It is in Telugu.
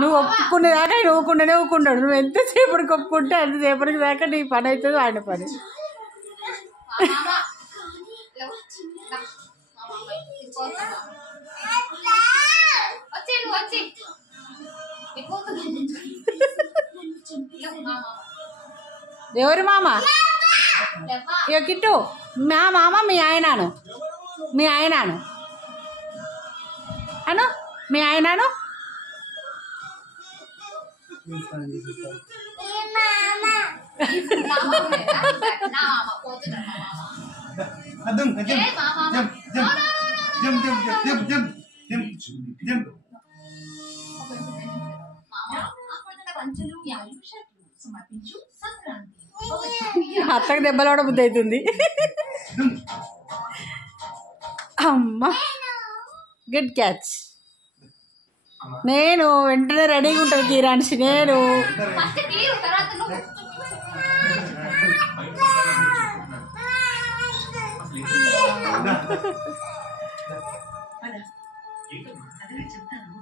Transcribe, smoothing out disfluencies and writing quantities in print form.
నువ్వు ఒప్పుకునే దాకా ఆయన ఊకుండానే ఊకుంటాడు. నువ్వు ఎంతసేపటికి ఒప్పుకుంటే అంతసేపటికి దాకా నీ పని అవుతుంది, ఆయన పని. ఎవరు మామ? ఇక కిట్టు మా మామ మీ ఆయనాను, మీ ఆయనాను అను, మీ ఆయనాను. అత్తకు దెబ్బలు కూడా బుద్ధి అవుతుంది. అమ్మా గుడ్ క్యాచ్. నేను వెంటనే రెడీగా ఉంటుంది కీరాన్సి. నేను చెప్తాను.